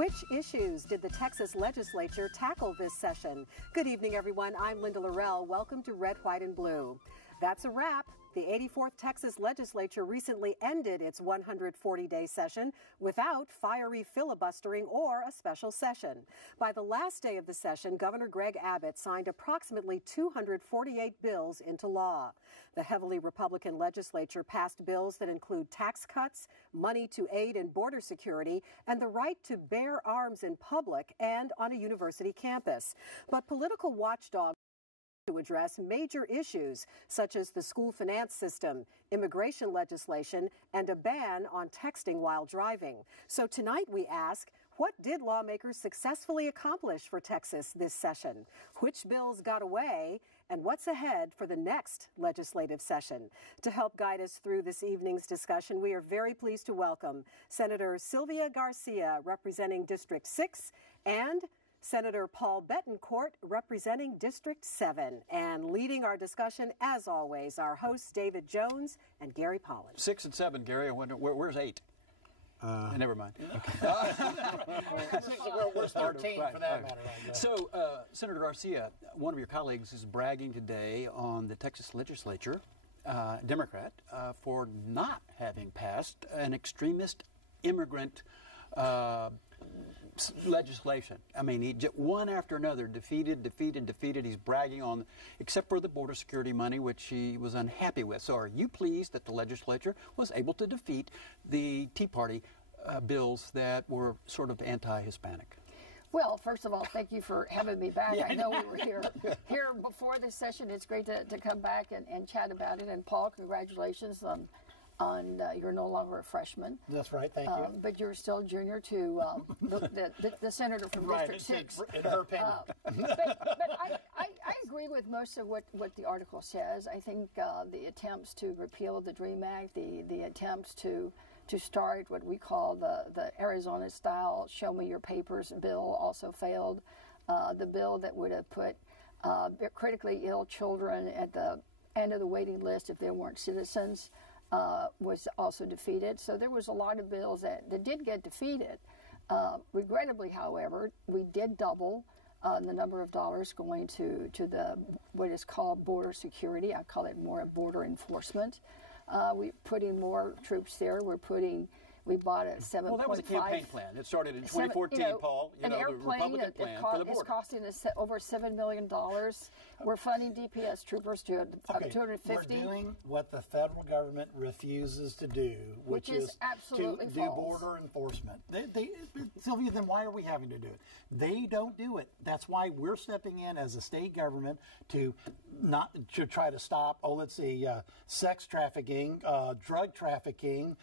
Which issues did the Texas Legislature tackle this session? Good evening, everyone. I'm Linda Laurel. Welcome to Red, White, and Blue. That's a wrap. The 84th Texas Legislature recently ended its 140-day session without fiery filibustering or a special session. By the last day of the session, Governor Greg Abbott signed approximately 248 bills into law. The heavily Republican legislature passed bills that include tax cuts, money to aid in border security, and the right to bear arms in public and on a university campus. But political watchdogs to address major issues such as the school finance system, immigration legislation, and a ban on texting while driving. So tonight we ask, what did lawmakers successfully accomplish for Texas this session? Which bills got away? And what's ahead for the next legislative session? To help guide us through this evening's discussion, we are very pleased to welcome Senator Sylvia Garcia, representing District 6, and Senator Paul Bettancourt, representing District 7. And leading our discussion, as always, our hosts David Jones and Gary Polland. 6 and 7, Gary. I wonder, where's 8? Never mind. Okay. We're 13 for that matter. So, Senator Garcia, one of your colleagues is bragging today on the Texas Legislature, Democrat, for not having passed an extremist immigrant legislation. I mean, he one after another defeated. He's bragging on, except for the border security money, which he was unhappy with. So are you pleased that the legislature was able to defeat the Tea Party bills that were sort of anti-Hispanic? Well, first of all, thank you for having me back. I know we were here before this session. It's great to come back and chat about it. And Paul, congratulations on you're no longer a freshman. That's right, thank you. But you're still junior to the senator from District 6. In her opinion. But I agree with most of what the article says. I think the attempts to repeal the DREAM Act, the attempts to start what we call the Arizona-style Show Me Your Papers bill also failed. The bill that would have put critically ill children at the end of the waiting list if they weren't citizens was also defeated. So there was a lot of bills that did get defeated. Regrettably, however, we did double the number of dollars going to the what is called border security. I call it more border enforcement. We're putting more troops there. We bought a 7.5. Well, that was a campaign plan. It started in 2014, Paul. An airplane, the Republican plan for the border. It's costing us over $7 million. We're funding DPS troopers to up 250. We're doing what the federal government refuses to do, which is absolutely to do border enforcement. Sylvia, then why are we having to do it? They don't do it. That's why we're stepping in as a state government to try to stop, sex trafficking, drug trafficking,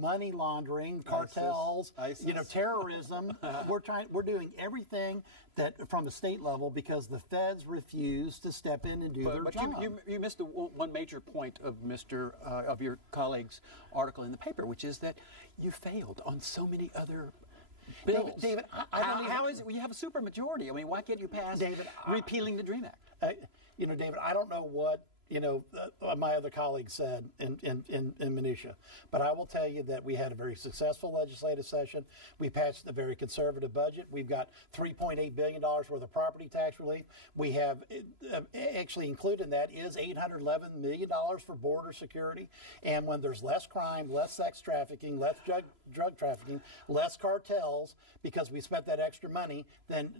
money laundering, cartels, ISIS. Terrorism. We're doing everything that from the state level because the feds refuse to step in and do their job. You missed one major point of your colleague's article in the paper, which is that you failed on so many other bills. David, how is it? Well, you have a supermajority. I mean, why can't you pass repealing the DREAM Act? David, I don't know what my other colleagues said in minutia. But I will tell you that we had a very successful legislative session. We passed a very conservative budget. We've got $3.8 billion worth of property tax relief. We have actually included in that is $811 million for border security. And when there's less crime, less sex trafficking, less drug trafficking, less cartels, because we spent that extra money, then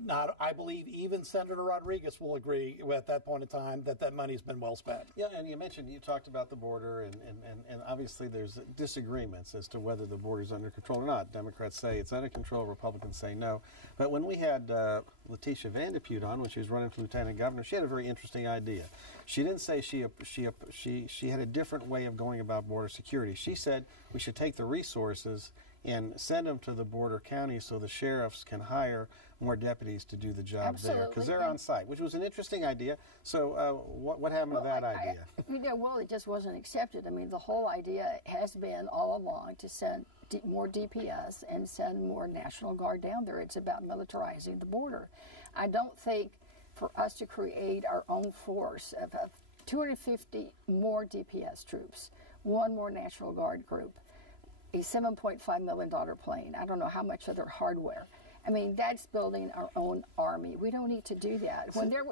I believe even Senator Rodriguez will agree at that point in time that money's been well spent. Yeah, and you talked about the border, and obviously there's disagreements as to whether the border is under control or not. Democrats say it's under control, Republicans say no. But when we had Letitia Van de Putte on, when she was running for lieutenant governor, she had a very interesting idea. She didn't say she had a different way of going about border security. She said we should take the resources and send them to the border counties so the sheriffs can hire more deputies to do the job there because they're on site, which was an interesting idea. So what happened to that idea? It just wasn't accepted. I mean, the whole idea has been all along to send more DPS and send more National Guard down there. It's about militarizing the border. I don't think for us to create our own force of 250 more DPS troops, one more National Guard group, a $7.5 million plane. I don't know how much of their hardware. I mean, that's building our own army. We don't need to do that. When there,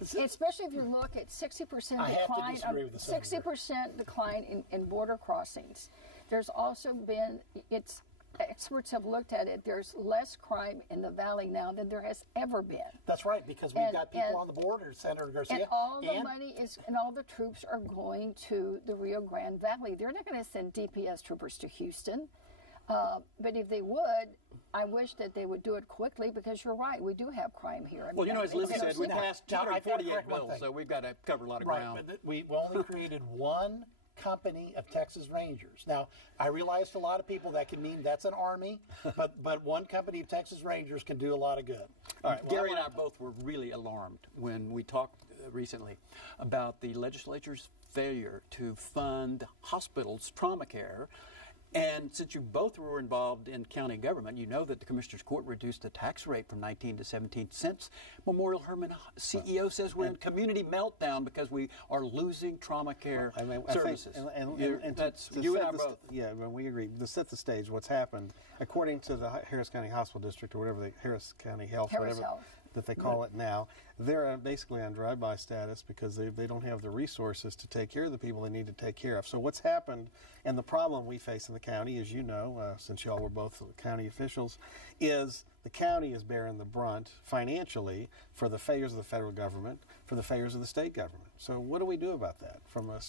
especially if you look at 60% decline, 60% decline in border crossings. There's also been, experts have looked at it, there's less crime in the valley now than there has ever been. That's right, because we've got people on the border, Senator Garcia. And all the money and all the troops are going to the Rio Grande Valley. They're not going to send DPS troopers to Houston. But if they would, I wish that they would do it quickly, because you're right, we do have crime here. Well, as Lizzie said, we passed 248 bills, so we've got to cover a lot of ground. But we only created one company of Texas Rangers. Now, I realize to a lot of people that can mean that's an army, but one company of Texas Rangers can do a lot of good. All right, Gary and I both were really alarmed when we talked recently about the legislature's failure to fund hospitals' trauma care. And since you both were involved in county government, you know that the Commissioners Court reduced the tax rate from 19 to 17 cents. Memorial Hermann CEO says we're in community meltdown because we are losing trauma care services. And that's you and I both. Yeah, we agree. To set the stage, what's happened, according to the Harris County Hospital District, or whatever, the Harris County Health, that they call it now, they're basically on drive-by status because they don't have the resources to take care of the people they need to take care of. So what's happened, and the problem we face in the county, as you know, since y'all were both county officials, is the county is bearing the brunt financially for the failures of the federal government, for the failures of the state government. So what do we do about that from a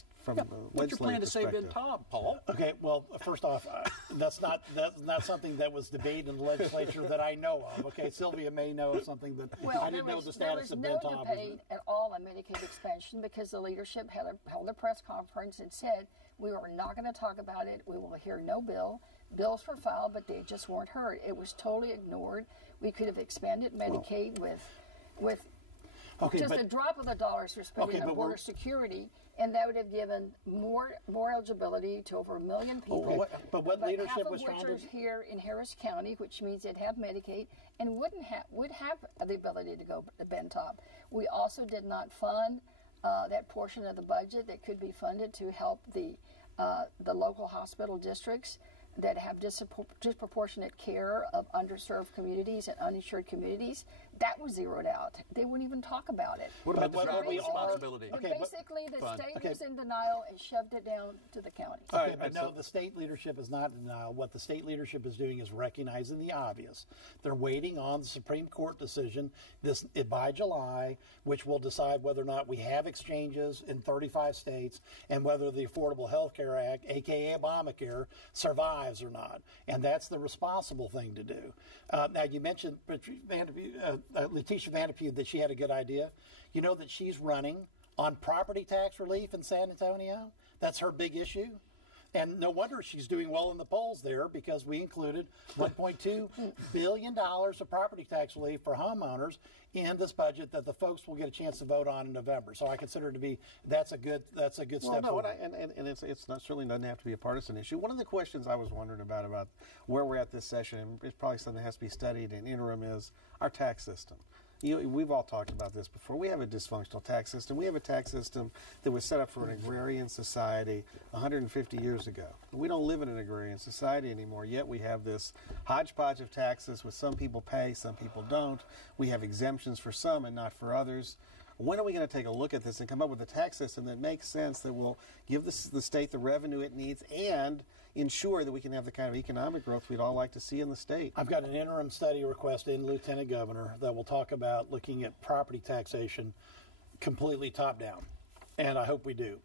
what's your plan to save Ben-Taub, Paul? Okay, well, first off, that's not something that was debated in the legislature that I know of. Okay, Sylvia may know of something that I didn't know the status of Ben-Taub. There was no debate at all on Medicaid expansion because the leadership held a press conference and said we were not going to talk about it. We will hear no bill. Bills were filed, but they just weren't heard. It was totally ignored. We could have expanded Medicaid with just a drop of the dollars we're spending on border security, and that would have given more eligibility to over 1 million people. But what leadership was trying to do? Half of which are here in Harris County, which means they'd have Medicaid and would have the ability to go to Ben-Taub. We also did not fund that portion of the budget that could be funded to help the local hospital districts that have disproportionate care of underserved communities and uninsured communities. That was zeroed out. They wouldn't even talk about it. What about the driver responsibility? Basically, the state was in denial and shoved it down to the county. Okay, but no, the state leadership is not in denial. What the state leadership is doing is recognizing the obvious. They're waiting on the Supreme Court decision by July, which will decide whether or not we have exchanges in 35 states and whether the Affordable Health Care Act, a.k.a. Obamacare, survives or not. And that's the responsible thing to do. Now, you mentioned Letitia Vanderpue that she had a good idea. You know that she's running on property tax relief in San Antonio? That's her big issue. And no wonder she's doing well in the polls there, because we included $1.2 billion of property tax relief for homeowners in this budget that the folks will get a chance to vote on in November. So I consider it to be that's a good step forward. And it's not, certainly doesn't have to be a partisan issue. One of the questions I was wondering about where we're at this session, and it's probably something that has to be studied in interim, is our tax system. We've all talked about this before. We have a dysfunctional tax system. We have a tax system that was set up for an agrarian society 150 years ago. We don't live in an agrarian society anymore, yet we have this hodgepodge of taxes with some people pay, some people don't. We have exemptions for some and not for others. When are we going to take a look at this and come up with a tax system that makes sense, that will give the state the revenue it needs and ensure that we can have the kind of economic growth we'd all like to see in the state? I've got an interim study request in Lieutenant Governor that will talk about looking at property taxation completely top down, and I hope we do.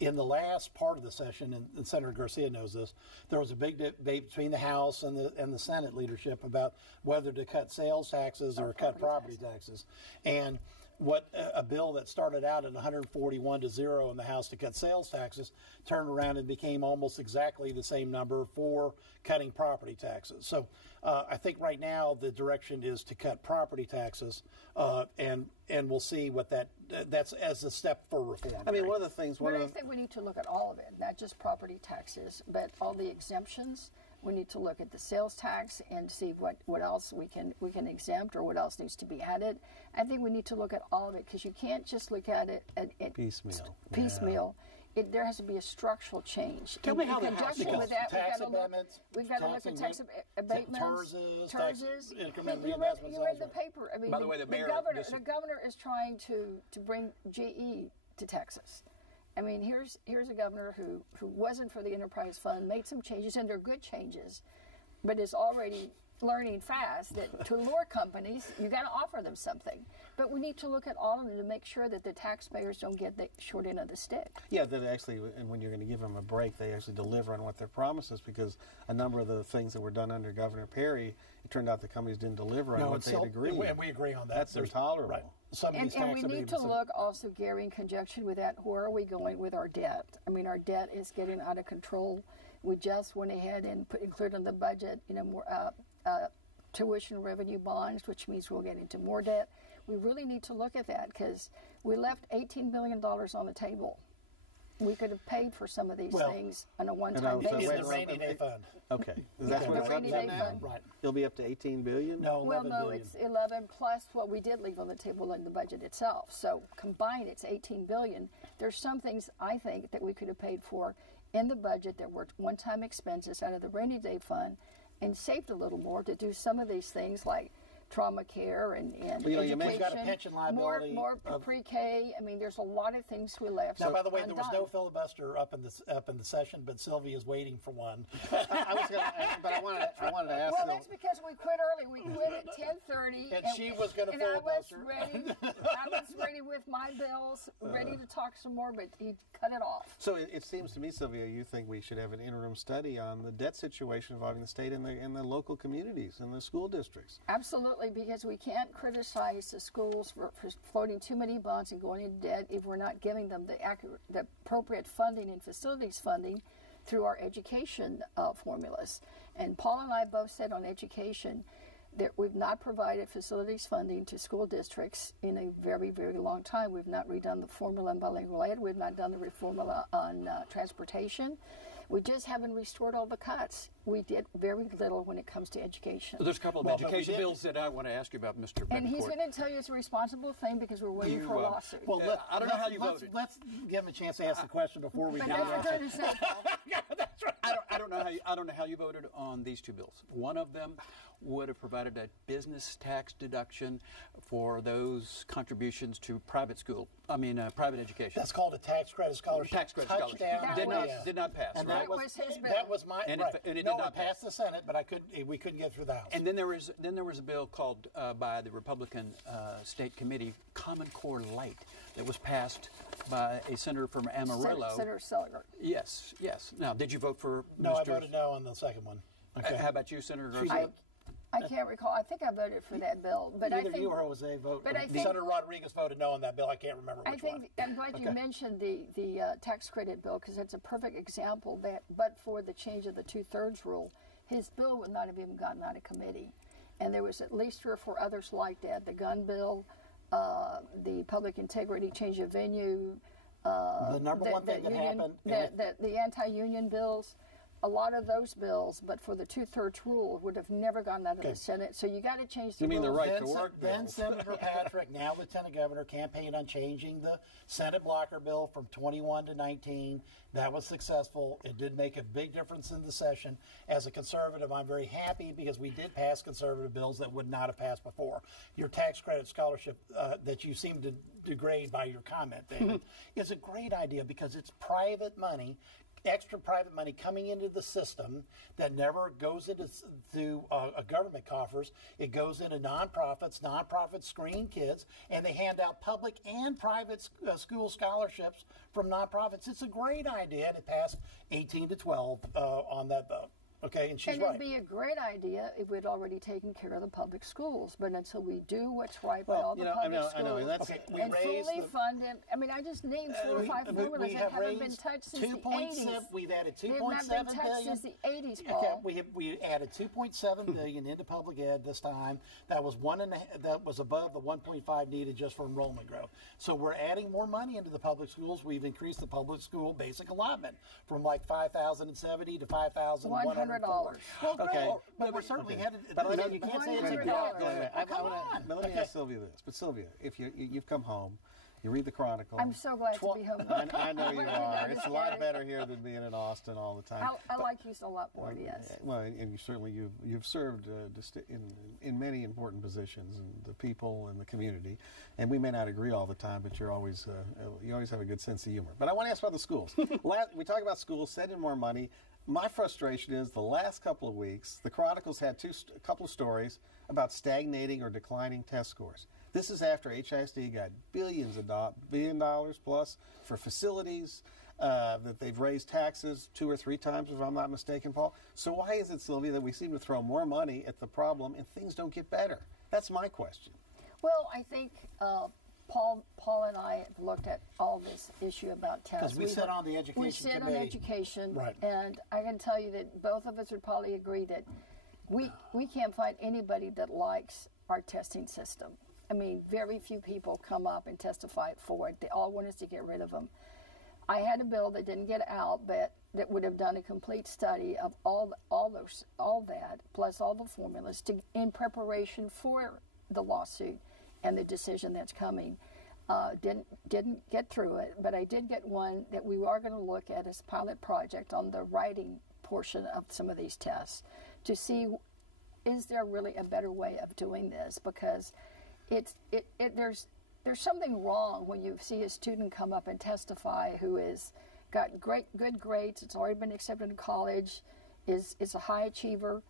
In the last part of the session, and Senator Garcia knows this, there was a big debate between the House and the Senate leadership about whether to cut sales taxes or cut property taxes. And what a bill that started out at 141-0 in the House to cut sales taxes turned around and became almost exactly the same number for cutting property taxes. So I think right now the direction is to cut property taxes, and we'll see what that's as a step for reform. I mean, one of the things. I think we need to look at all of it, not just property taxes, but all the exemptions. We need to look at the sales tax and see what else we can exempt, or what else needs to be added. I think we need to look at all of it, because you can't just look at it at piecemeal. Piecemeal. there has to be a structural change. Tell me how in that happens. conjunction with that, Tax we've amendments, got to look at tax abatements, TERSs, increment You reinvestments. read the paper. I mean, By the way, the mayor the governor is trying to bring GE to Texas. I mean, here's a governor who wasn't for the enterprise fund, made some changes, and they're good changes, but is already learning fast that to lure companies, you got to offer them something. But we need to look at all of them to make sure that the taxpayers don't get the short end of the stick. Yeah, that actually, and when you're going to give them a break, they actually deliver on what their promises, because a number of the things that were done under Governor Perry, it turned out the companies didn't deliver on what they had agreed. And we agree on that. That's intolerable. Right. Some of these And tax we need to look also, Gary, in conjunction with that, where are we going with our debt? I mean, our debt is getting out of control. We just went ahead and included in the budget, more tuition revenue bonds, which means we'll get into more debt. We really need to look at that because we left $18 billion on the table. We could have paid for some of these things on a one-time basis. In the rainy day fund. Okay, that's what it's up to now? Right. It'll be up to $18 billion? No, Well, 11 no, billion. it's 11 plus what we did leave on the table in the budget itself. So combined, it's 18 billion. There's some things I think that we could have paid for in the budget that were one-time expenses out of the rainy day fund and saved a little more to do some of these things like trauma care and education. You've got a pension liability. More pre-K. I mean, there's a lot of things we left. Now, by the way, undone. there was no filibuster up in the session, but Sylvia's waiting for one. But I wanted to ask. Well, that's because we quit early. We quit at 10:30, And she was going to and I was filibuster. ready. I was ready with my bills, ready to talk some more, but he cut it off. So it seems to me, Sylvia, you think we should have an interim study on the debt situation involving the state and the local communities and the school districts. Absolutely, because we can't criticize the schools for floating too many bonds and going into debt if we're not giving them the appropriate funding and facilities funding through our education formulas. And Paul and I both said on education that we've not provided facilities funding to school districts in a very, very long time. We've not redone the formula on bilingual ed. We've not done the formula on transportation. We just haven't restored all the cuts. We did very little when it comes to education. So there's a couple of education bills that I want to ask you about, Mr. Bettancourt. And he's going to tell you it's a responsible thing because we're waiting for a lawsuit. Well, I don't know how you voted. Let's give him a chance to ask the question before we But get that's what I'm saying, Paul. That's right. I don't know how you voted on these two bills. One of them would have provided a business tax deduction for those contributions to private education. That's called a tax credit scholarship. Tax credit scholarship. Did not pass. And right? that was his bill. That was my And right. it did no, not it passed the Senate, but we couldn't get through the House. And then there was a bill called by the Republican State Committee, Common Core Light, that was passed by a senator from Amarillo. Senator Seliger. Yes. Now, did you vote for No, Mr. I voted no on the second one. Okay. How about you, Senator Garcia? I can't recall. I think I voted for that bill, but Neither I think you or Jose voted. but I think- Senator Rodriguez voted no on that bill. I can't remember which one. I'm glad you mentioned the tax credit bill because it's a perfect example that, but for the change of the 2/3 rule, his bill would not have even gotten out of committee. And there was at least 3 or 4 others like that: the gun bill, the public integrity change of venue, The number one thing that happened. the anti-union bills. A lot of those bills, but for the 2/3 rule, would have never gone out of the Senate. So you got to change the You mean the rules. right to work Then bills? Senator Patrick, now Lieutenant Governor, campaigned on changing the Senate blocker bill from 21 to 19. That was successful. It did make a big difference in the session. As a conservative, I'm very happy because we did pass conservative bills that would not have passed before. Your tax credit scholarship that you seem to degrade by your comment, David, is a great idea because it's private money, extra private money coming into the system that never goes into government coffers. It goes into nonprofits. Nonprofits screen kids, and they hand out public and private school scholarships from nonprofits. It's a great idea, and it passed 18 to 12 on that vote. Okay, and she's And right. it'd be a great idea if we'd already taken care of the public schools. But until we do what's right by all the public schools I know, and that's, Okay, we and raised fully the- fund them, I mean, I just named 4 or 5 formulas we that have haven't been raised touched since the 2.7. 80s. We've added They've not 2.7 been touched billion. since the 80s, Okay, Paul. we added 2.7 billion into public ed this time. That was that was above the 1.5 needed just for enrollment growth. So we're adding more money into the public schools. We've increased the public school basic allotment from like 5,070 to 5,104. $100. Well, Okay. great, but we're certainly headed. But You can't say it's a $100. gap. But let me Come ask on. Sylvia this. But Sylvia, if you've come home You read the Chronicle. I'm so glad to be home. I know you are. It's a lot better here than being in Austin all the time. I like you a lot more, yes. Well, and you certainly you've served in many important positions in the people and the community, and we may not agree all the time, but you always have a good sense of humor. But I want to ask about the schools. We talk about schools sending more money. My frustration is the last couple of weeks, the Chronicle's had a couple of stories about stagnating or declining test scores. This is after HISD got $1 billion plus for facilities, that they've raised taxes 2 or 3 times, if I'm not mistaken, Paul. So why is it, Sylvia, that we seem to throw more money at the problem and things don't get better? That's my question. Well, I think Paul and I have looked at all this issue about tests. Because we sit on the education We sit committee. on education, Right. and I can tell you that both of us would probably agree that we can't find anybody that likes our testing system. I mean, very few people come up and testify for it. They all want us to get rid of them. I had a bill that didn't get out, but that would have done a complete study of all that, plus all the formulas, in preparation for the lawsuit and the decision that's coming. Didn't get through it, but I did get one that we are going to look at as a pilot project on the writing portion of some of these tests to see, is there really a better way of doing this? Because there's something wrong when you see a student come up and testify who is got good grades, it's already been accepted in college, is a high achiever,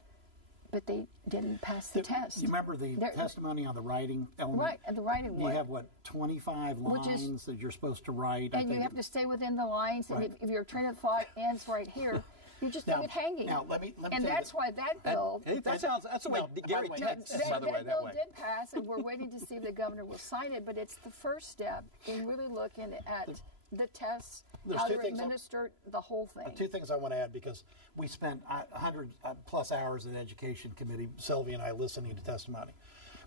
but they didn't pass the test. You remember the testimony on the writing element? Right, and the writing one. You have, 25 lines that you're supposed to write? And you have to stay within the lines, and if your train of thought ends right here, you just leave it hanging. Now, let me and that's why that bill... That's the way Gary texts, by the way, that bill way. did pass, and we're waiting to see if the governor will sign it, but it's the first step in really looking at the tests, how to administer the whole thing. 2 things I want to add, because we spent 100 plus hours in the education committee, Sylvia and I, listening to testimony.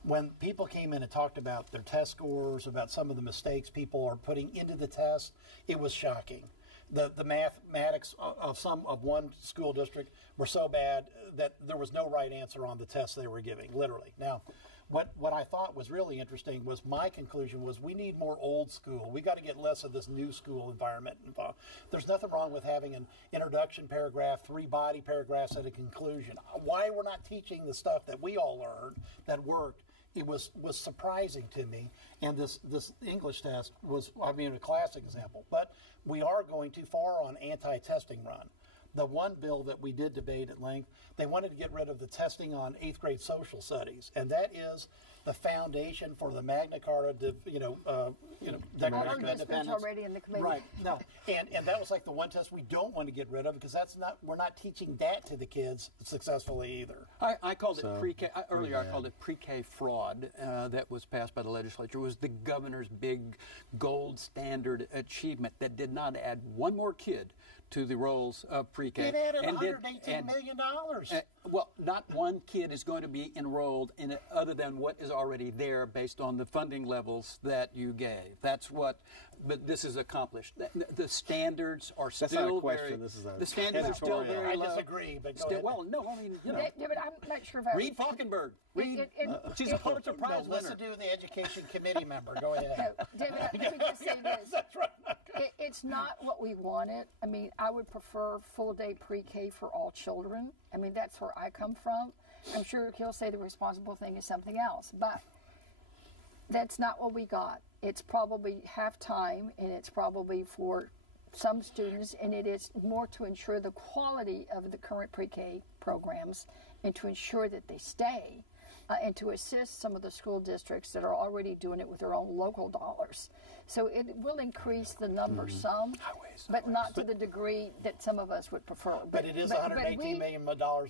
When people came in and talked about their test scores, about some of the mistakes people are putting into the test, it was shocking. The mathematics of one school district were so bad that there was no right answer on the tests they were giving, literally. Now, what I thought was really interesting was my conclusion was we need more old school. We got to get less of this new school environment involved. There's nothing wrong with having an introduction paragraph, 3 body paragraphs, and a conclusion. Why we're not teaching the stuff that we all learned that worked, it was surprising to me. And this English test was, I mean, a classic example. But we are going too far on anti-testing run. The one bill that we did debate at length, they wanted to get rid of the testing on 8th grade social studies, and that is the foundation for the Magna Carta, Declaration of Independence. Already in the committee. Right. No, and that was like the one test we don't want to get rid of, because we're not teaching that to the kids successfully either. I called it pre-K earlier. I called it pre-K fraud that was passed by the legislature. It was the governor's big gold standard achievement that did not add one more kid to the rolls of pre-K. It added $118 million. Well, not one kid is going to be enrolled in it other than what is already there based on the funding levels that you gave. That's what, but this is accomplished. The standards are That's still not a question. very. This is a the standards are still editorial. very low. I disagree, but go ahead. Well, no, I mean, you know. Yeah, but I'm not sure if I... Read Falkenberg. Read. She's a Pulitzer Prize winner. Listen to the education committee member. Go ahead. David, let me just say this. That's right. It's not what we wanted. I mean, I would prefer full-day pre-K for all children. I mean, that's where I come from. I'm sure he'll say the responsible thing is something else, but that's not what we got. It's probably half-time, and it's probably for some students, and it is more to ensure the quality of the current pre-K programs and to ensure that they stay. And to assist some of the school districts that are already doing it with their own local dollars. So it will increase the number some, but not to the degree that some of us would prefer. But it is $118 million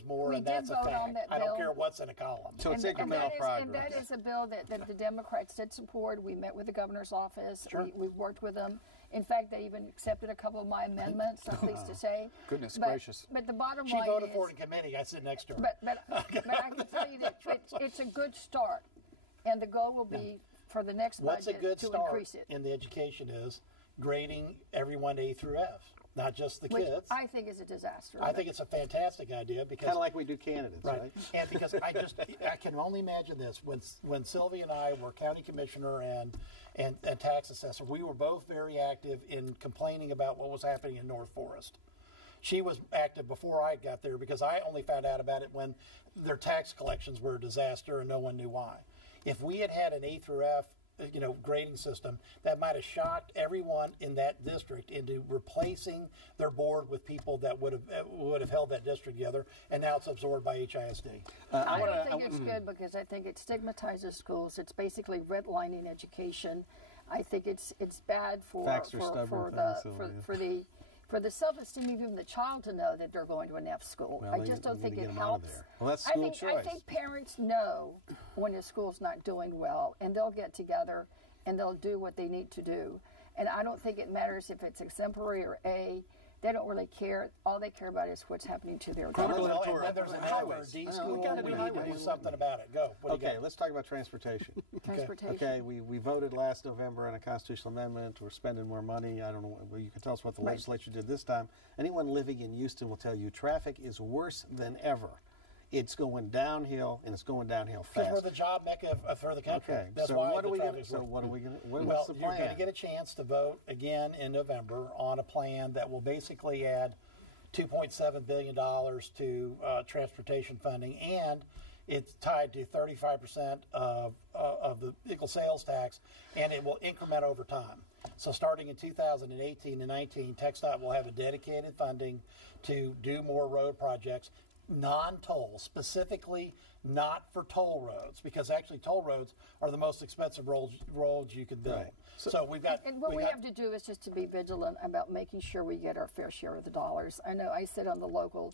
more, and that's a fact. I don't care what's in a column. So it's incremental progress. And that is a bill that the Democrats did support. We met with the governor's office. Sure. We've worked with them. In fact, they even accepted a couple of my amendments, I'm pleased to say. Goodness gracious. But the bottom She line voted is, for it in committee. I sit next to her. But I can tell you that it's a good start, and the goal will be for the next What's a budget good to start increase it. in the education is grading everyone A through F. not just the Which kids. I think is a disaster. I think it's a fantastic idea because Kind of like we do candidates, right? And because I can only imagine this when Sylvia and I were county commissioner and tax assessor, we were both very active in complaining about what was happening in North Forest. She was active before I got there because I only found out about it when their tax collections were a disaster and no one knew why. If we had had an A through F, grading system, that might have shocked everyone in that district into replacing their board with people that would have held that district together, and now it's absorbed by HISD. I don't think it's good because I think it stigmatizes schools. It's basically redlining education. I think it's bad for the self-esteem of even the child to know that they're going to an F school. Well, I just don't think it helps. Well, that's school choice. I think parents know when a school's not doing well, and they'll get together and they'll do what they need to do. And I don't think it matters if it's exemplary or A. They don't really care. All they care about is what's happening to their Well, and then there's an F or a D school. We need to do something about it. Go. Okay, let's talk about transportation. Transportation. Okay, we voted last November on a constitutional amendment. We're spending more money. I don't know. Well, you can tell us what the legislature did this time. Anyone living in Houston will tell you traffic is worse than ever. It's going downhill, and it's going downhill fast. Because we're the job mecca for the country. Okay, That's so why what are we going to? Well, what's the plan? you're going to get a chance to vote again in November on a plan that will basically add $2.7 billion to transportation funding, and it's tied to 35% of the vehicle sales tax, and it will increment over time. So starting in 2018 and 19, TxDOT will have a dedicated funding to do more road projects, non-toll, specifically not for toll roads, because actually toll roads are the most expensive roads you can build. Right. So we've got... And what we have to do is just to be vigilant about making sure we get our fair share of the dollars. I know I sit on the local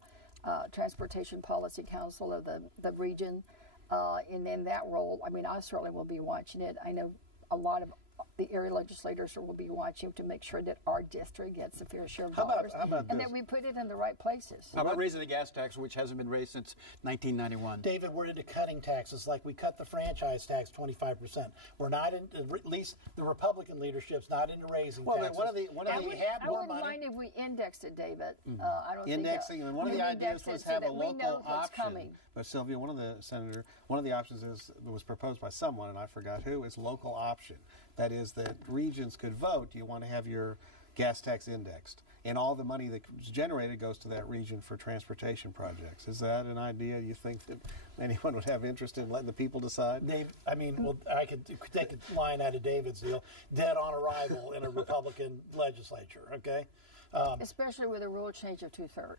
Transportation Policy Council of the region, and in that role, I mean, I certainly will be watching it. I know a lot of the area legislators will be watching to make sure that our district gets a fair share of dollars, and that we put it in the right places. How about raising the gas tax, which hasn't been raised since 1991? David, we're into cutting taxes. Like we cut the franchise tax 25%. We're not in, at least the Republican leadership's not into raising taxes. I wouldn't mind if we indexed it, David. I don't indexing, think and one of the ideas was have a local option. Coming. But Sylvia, one of the options was proposed by someone, and I forgot who, is local option. That is that regions could vote, do you want to have your gas tax indexed? And all the money that's generated goes to that region for transportation projects. Is that an idea you think that anyone would have interest in letting the people decide? Dave, I mean, well, I could take a line out of David's deal. Dead on arrival in a Republican legislature, okay? Especially with a rule change of 2/3.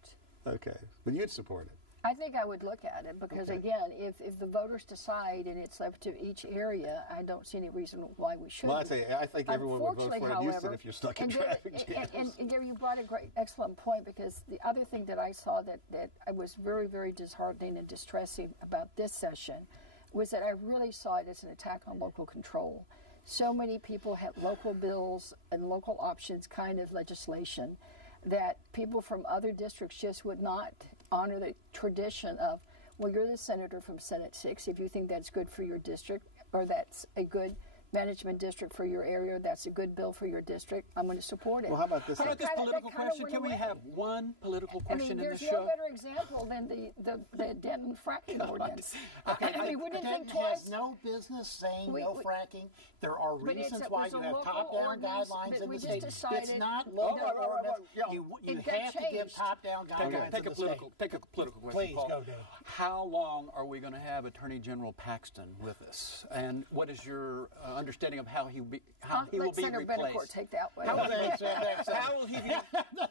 Okay, but you'd support it. I think I would look at it because, again, if the voters decide and it's up to each area, I don't see any reason why we shouldn't. Well, I tell you, I think everyone would vote for it in Houston if you're stuck in traffic jams. And Gary, you brought a excellent point, because the other thing that I saw that I was very, very disheartening and distressing about this session was that I really saw it as an attack on local control. So many people had local bills and local options kind of legislation that people from other districts just would not honor the tradition of, well, you're the senator from Senate 6. If you think that's good for your district, or that's a good management district for your area, or that's a good bill for your district, I'm going to support it. Well, how about this? How about this political question? Can we have one political question in the show? There's no better example than the Denton fracking ordinance. Okay, I mean, we didn't think Denton twice. has no business saying no fracking. There are reasons why you have top-down guidelines in the state. It's not local ordinance. You have to give top-down guidelines Take a political question. Please, Paul. go, Dave. How long are we going to have Attorney General Paxton with us? And what is your understanding of how he will be Let Senator replaced? Bettancourt take that way.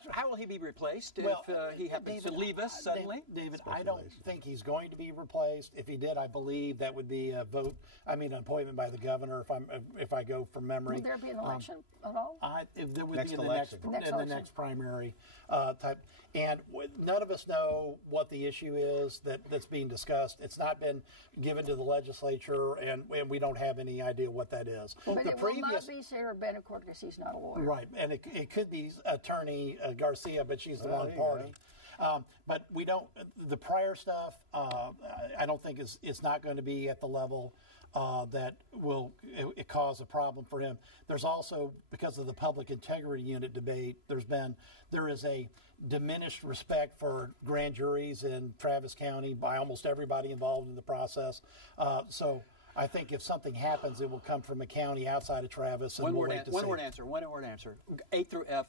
How will he be replaced if he happens to leave us suddenly? David, I don't think he's going to be replaced. If he did, I believe that would be a vote. I mean, an appointment by the governor. If I go from memory, Will there be an election at all? If there would Next be in election. the next primary type. And none of us know what the issue is that's being discussed. It's not been given to the legislature, and we don't have any idea what that is. But it will not be Sarah Bettancourt because he's not a lawyer. Right, and it could be Attorney Garcia, but she's the wrong party. But we don't. The prior stuff, I don't think it's not going to be at the level that will it cause a problem for him. There's also, because of the public integrity unit debate, there is a diminished respect for grand juries in Travis County by almost everybody involved in the process. So I think if something happens, it will come from a county outside of Travis. And One word answer. A through F.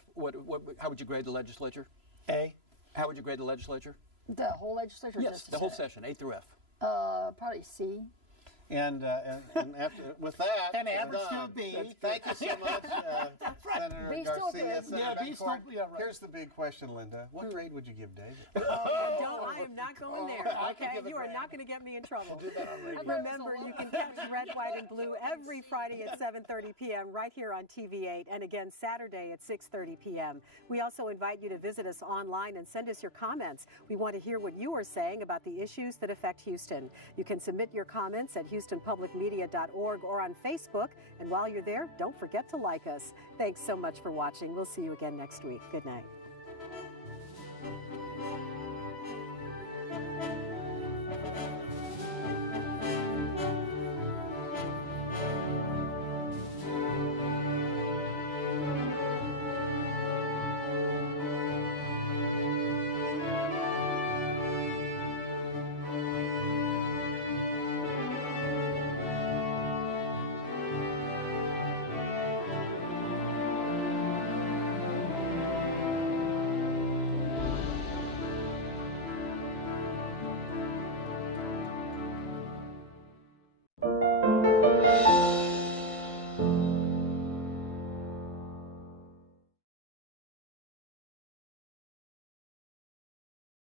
How would you grade the legislature? A. How would you grade the legislature? The whole legislature? Yes, just the whole session. A through F. Probably C. And after, with that, and average done. to B. Thank you so much, Senator B's still Garcia. good. Senator B's still, Bettancourt. yeah, right. Here's the big question, Linda. What grade would you give David? I am not going there. I can Okay, give a you are grade. not going to get me in trouble. Do that on radio. Remember, you can catch Red, White, and Blue every Friday at 7:30 p.m. right here on TV8, and again Saturday at 6:30 p.m. We also invite you to visit us online and send us your comments. We want to hear what you are saying about the issues that affect Houston. You can submit your comments at HoustonPublicMedia.org or on Facebook. And while you're there, don't forget to like us. Thanks so much for watching. We'll see you again next week. Good night.